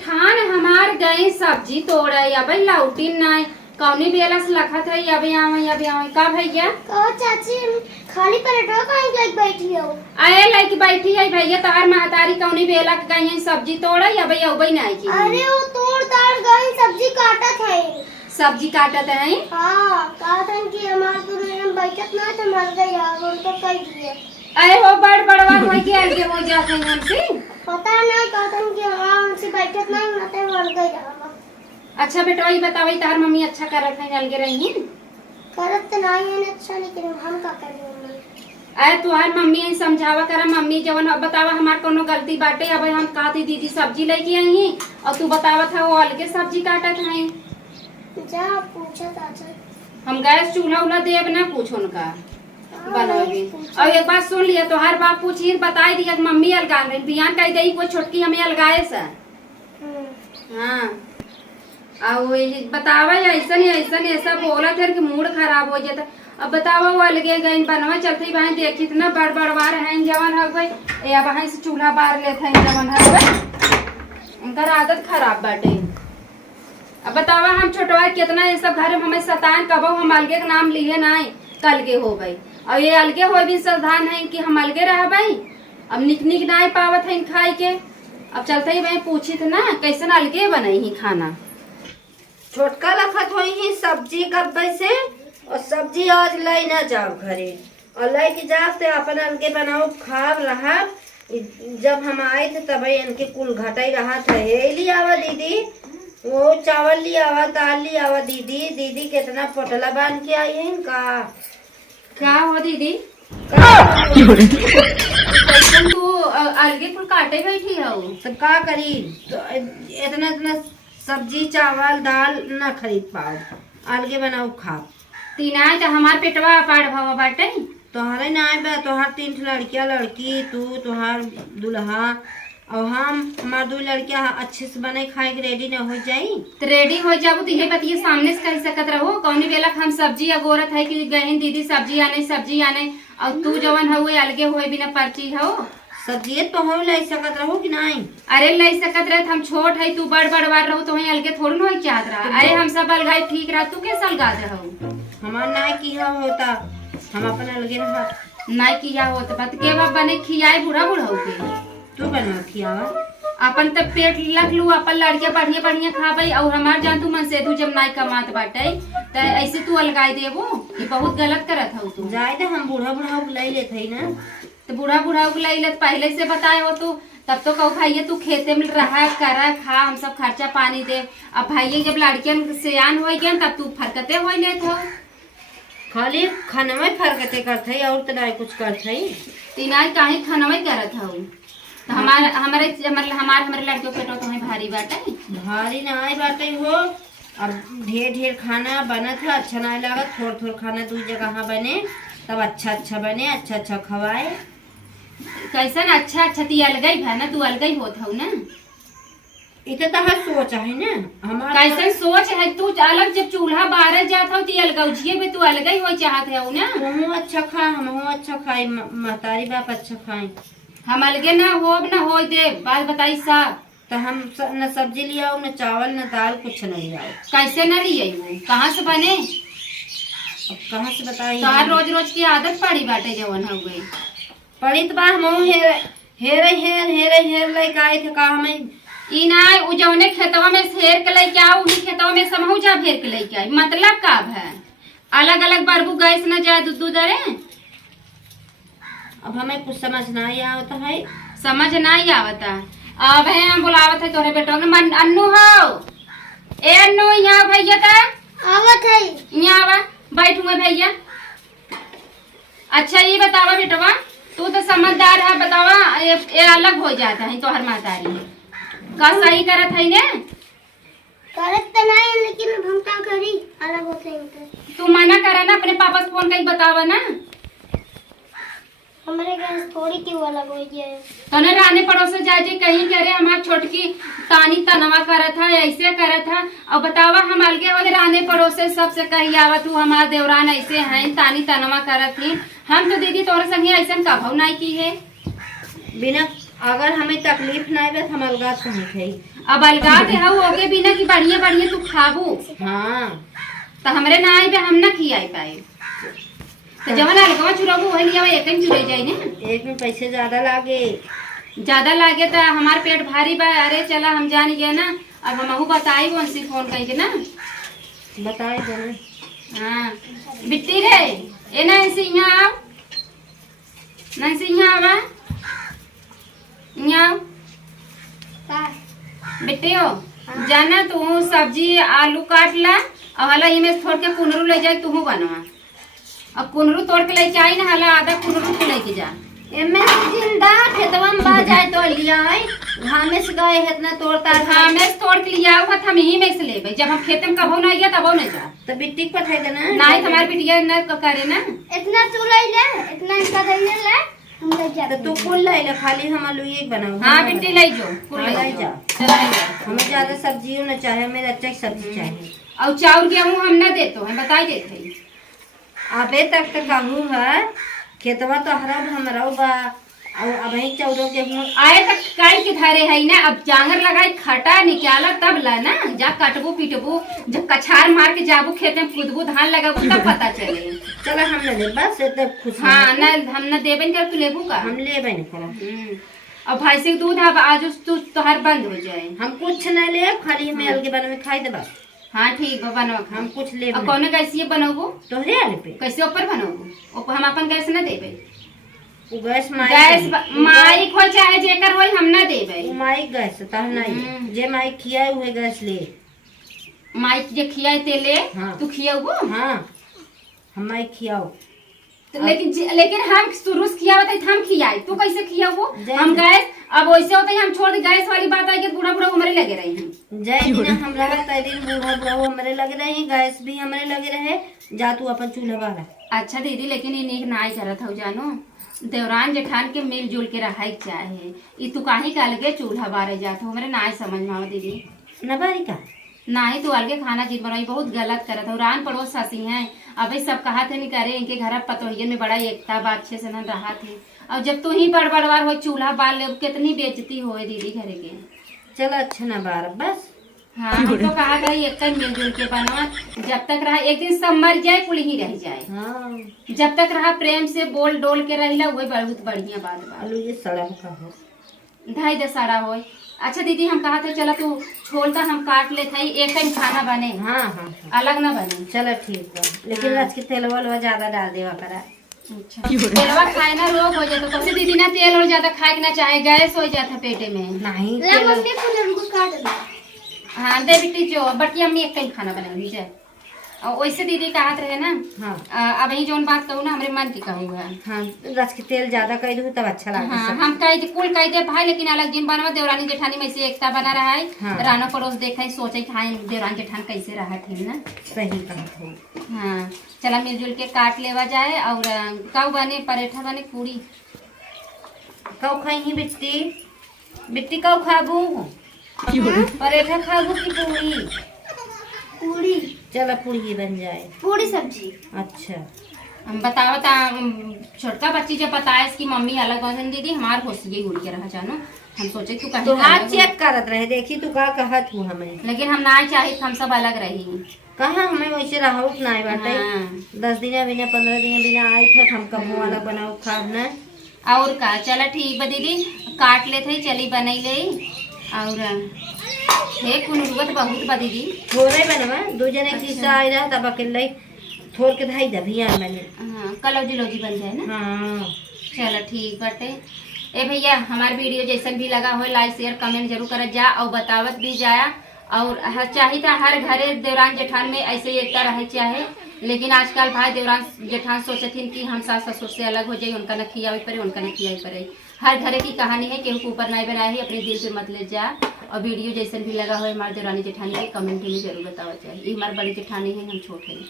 खान हमार गए सब्जी तोड़े अब लौटी नहीं कौनी बेला से लखत है अभी आवे का भैया कहो चाची खाली पराठा काहे के बैठी हो आए लाइक बैठी है भैया तार महतारी कौनी बेला के गई है सब्जी तोड़े अभी अबई नहीं की अरे वो तोड़ ताड़ गई सब्जी काटत है सब्जी काटत है हां काटन की हमार तो मैडम बैठत ना तो मर गई यार उनको कह दिए अरे हो बड़वा होई के आगे हो जात है हमसे पता ना काटन की हमसे बैठत नहीं ना तो मर गई यार। अच्छा बेटा ये बताओ तार मम्मी अच्छा करत है अलगे रही करत तो नहीं है अच्छा लेकिन हम का करें अरे तुहार मम्मी है समझावा करा मम्मी जवन अब बतावा हमार कोनो गलती बाटे अब हम कहती दीदी सब्जी लेके आई है और तू बतावा था वो अलगे सब्जी काटत है जा पूछा चाचा हम गैस चूल्हा उल्हा देब ना कुछ उनका बनोगी और एक बात सुन लिया तो हर बात पूछी बताई दिया मम्मी अलगा रही बियान कह दई कोई छोटकी हमें अलगाए सा हाँ बतावा ऐसा बोला थे कि मूड खराब हो जाता अब बतावा वो अलगे गई बनवा चलते भाई देखी इतना बड़बार है जवन हो गई या वहां से चूल्हा बार लेते हैं जवन हो गई उनका आदत खराब बाटे अब बतावा हम छोटवा कितना ये सब घर में हमें सतान कबो हम अलगे का नाम लिए नहीं कल के हो गई और ये अलगे हो भी सावधान है कि हम अलगे रह भाई अब निक नहीं पावत है खाई के अब चलते ही भाई पूछी थे ना कैसे अलगे बनाई ही खाना छोटका लखत होई ही सब्जी कब से और सब्जी आज लाई ना जाओ घरे और लाई के जाओ तो अपन अलगे बनाओ खाब रहा जब हम आए थे तब इनके कुल घटाई रहा था हे लिया आवा दीदी वो चावल लिया आवा दाल लिया आवा दीदी कितना पोटला बांध के आई है इनका क्या हो दीदी तू अलगे कुल काटे बैठी हो सब का करी तो इतना सब्जी चावल दाल न खरीद पाओ अलगे बनाओ खा तीना तो हमार पेटवा पाड़ भावा बाटे तोहरे ना बा तोहार 3 लड़कियां लड़की तू तोहार दुल्हा और हमार 2 लड़कियां अच्छे से बने खाए के रेडी न हो जाई तो रेडी हो जाबू तो ये बतिये सामने से कह सकत रहो कौन बेला हम सब्जी अगोरत है कि गहन दीदी सब्जी आने और तू जवन हो अलगे होए बिना पर्ची हो सब्जी तो हम ले सकत रहो कि नहीं अरे ले सकत रहे हम छोट है तू बड़बार रहो तो वही अलगे थोड़ी न चाहत रहा अरे हम सब अलगाई ठीक रहा तू कैसे अलगा रहो हमार ना किया होता हम अपन अलगे रहा नहीं किया होता बात के बाप बने खियाए बुढ़ा हो के तू बना खियावा अपन तब पेट लख लू अपन लड़कियां बढ़िया खाबे और हमार जान तू मन से तू जब नाई कमात बाटे तो ऐसे तू अलगाई देबो ये बहुत गलत करत हो तू जाए दे हम बूढ़ा ले लेते ही ना तो बूढ़ा ले लेत पहले से बताए हो तू तब तो कहो भाई तू खेते में रहा करा खा हम सब खर्चा पानी दे अब भाई जब लड़कियन सियान हो गया तब तू फरकते हो लेत हो खाली खानवे फरकते करते और तो नहीं कुछ करते तीना काहे खानवे करत हो तो हमारे लड़कियों पेटो तो भारी बाटे भारी नहीं बाटे हो अब ढेर खाना बना था अच्छा नहीं लगा थोड़ा खाना 2 जगह बने तब अच्छा बने अच्छा खवाए कैसन अच्छा ती अलगई है ना तू अलगई होत हो ना इतना सोच है ना हमारा कैसन सोच है तू अलग जब चूल्हा बारह जात हो ती अलगौजिए में तू अलगई हो चाहत है ना हम अच्छा खा हम अच्छा खाए महतारी बाप अच्छा खाए हम अलगे ना हो दे बात बताई साहब तो हम न सब्जी लिया न चावल न दाल कुछ नहीं लाओ कैसे न लिए कहाँ से बने अब कहाँ से बताइए तो रोज की आदत पड़ी बाटे जवन हो गई पड़ी तो बा हम हेर लेके आए थे का हमें ई ना उ जौने खेतवा में हेर के लेके आओ उन्हीं खेतवा में समहू जा फेर के लेके आई मतलब का है अलग अलग बरबू गैस न जाए दूध दरे अब हमें कुछ समझ नहीं आता है समझ नहीं आवता अब है हम बुलावत है तोरे बेटो मन अन्नू हो ए अन्नू यहाँ भैया का आवत है यहाँ आवा बैठ हुए भैया अच्छा ये बतावा बेटवा तू तो समझदार है बतावा ये अलग हो जाता है तो हर महतारी का सही करत है ने करत तो नहीं लेकिन हम क्या करी अलग होते हैं तू मना करा ना अपने पापा से फोन करके बतावा ना हमारे गैस थोड़ी क्यों अलग हो गया तो ना राने पड़ोस जाए कहीं करे हमार छोटकी तानी तनवा करत है ऐसे करत है और बतावा हम अलगे हो राने पड़ोस सबसे कही आवा तू हमार देवरान ऐसे हैं तानी तनवा करत ही हम तो दीदी तोरे संगे ऐसा कभू नहीं की है बिना अगर हमें तकलीफ नहीं बे हम अलगा सुनी थे अब अलगा दे हऊ ओके बिना की बढ़िया बढ़िया तू खाबू हाँ तो हमरे ना आई बे हम ना खियाई पाए तो जवन अलगवा चुराबू वही लिया एक ही चुराई जाए ना। एक में पैसे ज्यादा लागे। ज्यादा लागे तो हमार पेट भारी बा। अरे चला हम जान गए ना अब हम बताई कौन सी फोन करके ना बताए देना। हाँ बिट्टी रे ए नैन्सी यहाँ आओ नैन्सी यहाँ आवा यहाँ आओ बिट्टी हो जाना तू सब्जी आलू काट ला और हला इमें थोड़ के कुनरू ले जाए तू बनवा और कुनरू तोड़ के लेके आई ना हला आधा कुनरू तू लेके जा एमे जिंदा खेतवा में बा जाए तो लिया है घामे से गए है इतना तोड़ता है। हाँ मैं तोड़ के लिया हुआ हम यही में से ले जब हम खेत में कबो ना गया तबो नहीं जा तो बिट्टी को पठाई देना नहीं तुम्हारी बिटिया न करे ना इतना तू ले ले इतना इसका दही ले हम ले जा। तो तू कुल लाई ले खाली हम आलू एक बनाओ। हाँ बिट्टी ले जो कुल हाँ, ले ले जाओ। जा। चला ले जाओ। हमें ज्यादा सब्जी ना चाहे हमें अच्छा सब्जी चाहिए। और चाउर गेहूँ हम ना देते हैं बताई देते अबे तक तो कहूँ है खेतवा तो हरा हमारा बा और अब ही चौदह गेहूँ आए तक काई के धरे है ना अब जांगर लगाई खटा निकाला तब ला ना जा कटबू पिटबू जब कछार मार के जाबू खेत में खुदबू धान लगाबू तब पता चले। चला हम ले बस इतना खुश। हाँ ना हम ना देबन कर तू लेबू का हम ले बन करा और भैंस के दूध अब आज तू तोहर बंद हो जाए। हम कुछ न ले खाली हमें अलगे बना में खाई दे बस। हाँ ठीक बा बनवा हम कुछ ले और कौन कैसे बनोबू तोहरे आले पे कैसे ऊपर बनोबू ऊपर हम अपन गैस ना देबे गैस माइक हो चाहे जेकर होई हम ना देबे माइक गैस तह नहीं जे माइक खियाए हुए गैस ले माइक जे खियाए ते ले हाँ। तू खियाबू हाँ हम माइक खियाओ तो लेकिन हम शुरू से खिया बताई हम खियाई तू कैसे खियाबू हम गैस अब वैसे होता है हम छोड़ दे गैस वाली बात आई कि बूढ़ा बूढ़ा हमारे लगे रहे हैं जय दिन हम रहा तय दिन बूढ़ा बूढ़ा हमारे लगे रहे गैस भी हमारे लगे रहे जा तू अपन चूल्हा वाला। अच्छा दीदी लेकिन ये नीक नाई करत हो जानो देवरान जेठान के मिलजुल के रहा चाहे ई तू काहे का अलगे चूल्हा बारे जात हो हमारे नाई समझ में आवा दीदी नबारी का नहीं तो अलगे खाना चीज बनाई बहुत गलत करत हो रान पड़ोस सासी हैं अभी सब कहा थे नहीं करे इनके घर पतोहियन में बड़ा एकता बा अच्छे से न रहा थे और जब तू ही बड़बड़वार हो चूल्हा बाल ले कितनी बेइज्जती हो दीदी घरे के। चलो अच्छा ना बार बस। हाँ हम तो कहा गई एक मिलजुल के बनवा जब तक रहा एक दिन सब मर जाए कुल ही रह जाए। हाँ। जब तक रहा प्रेम से बोल डोल के रहिला वही बहुत बढ़िया बात बा। आलू ये सड़ा का हो ढाई दसाड़ा हो। अच्छा दीदी हम कहा था चला तू छोड़ कर हम काट ले था एक ही खाना बने। हाँ हाँ अलग ना बने। चलो ठीक है लेकिन आज की तेल वाल ज्यादा डाल देवा करा। अच्छा तेलवा खाए ना रोग हो जाता तो दीदी ना तेल और ज्यादा खाए के ना चाहे गैस हो जाता पेटे में नहीं ले मम्मी फूलन को काट दे। हाँ दे बेटी जो बटी हम एक ही खाना बनाएंगे जाए और वैसे दीदी कहत रहे ना। हाँ अब यही जोन बात कहूँ ना हमारे मन की कहूँ है। हाँ रस के तेल ज्यादा कर दूँ तब अच्छा लगता है। हाँ हम कह कुल कह दे भाई लेकिन अलग जिन बनवा देवरानी जेठानी में से एकता बना रहा है। हाँ। राना पड़ोस देखे सोचे खाए देवरानी जेठान कैसे रहा थे ना। सही कहत हो। हाँ चला मिलजुल के काट लेवा जाए और कऊ बने परेठा बने पूरी कौ खाई बिट्टी बिट्टी कौ खाबू परेठा खाबू की पूरी पूरी चलो पूरी बन जाए पूरी सब्जी। अच्छा हम बतावता छोटका बच्ची जब बताया इसकी मम्मी अलग बन दीदी हमार होशिये उड़ के रहा जानो हम सोचे तू कहीं तो हाथ अलग चेक करत रहे देखी तू का कहत हूँ हमें लेकिन हम ना चाहिए हम सब अलग रही। कहाँ हमें वैसे रहो ना बाटे। हाँ। 10 दिन बिना 15 दिन बिना आए थे हम कबू वाला बनाओ खाब ना और का चला ठीक बा दीदी काट ले थे चली बनई ले और हे कुनरुवत बहुत बा दीदी थोड़े बनवा 2 जने की हिस्सा आई रहा तब अकेले थोड़ के धाई दबिया मैंने। हाँ कलौजी लौजी बन जाए ना। हाँ चलो ठीक बाटे ए भैया हमार वीडियो जैसन भी लगा हो लाइक शेयर कमेंट जरूर कर जा और बतावत भी जाया और चाहिए था हर घरे देवरान जेठान में ऐसे ही एकता रहे चाहे लेकिन आजकल भाई देवरान जेठान सोचथिन कि हम सास ससुर से अलग हो जाए उनका न खियावे पड़े उनका न खियावे पड़े। हर घरे की कहानी है केहू के ऊपर नहीं बनाए है अपने दिल पे मत ले जा और वीडियो जैसन भी लगा हो हमारे देवरानी जेठानी के कमेंट में जरूर बतावा चाहिए। ये हमारी बड़ी जेठानी है हम छोटे हैं।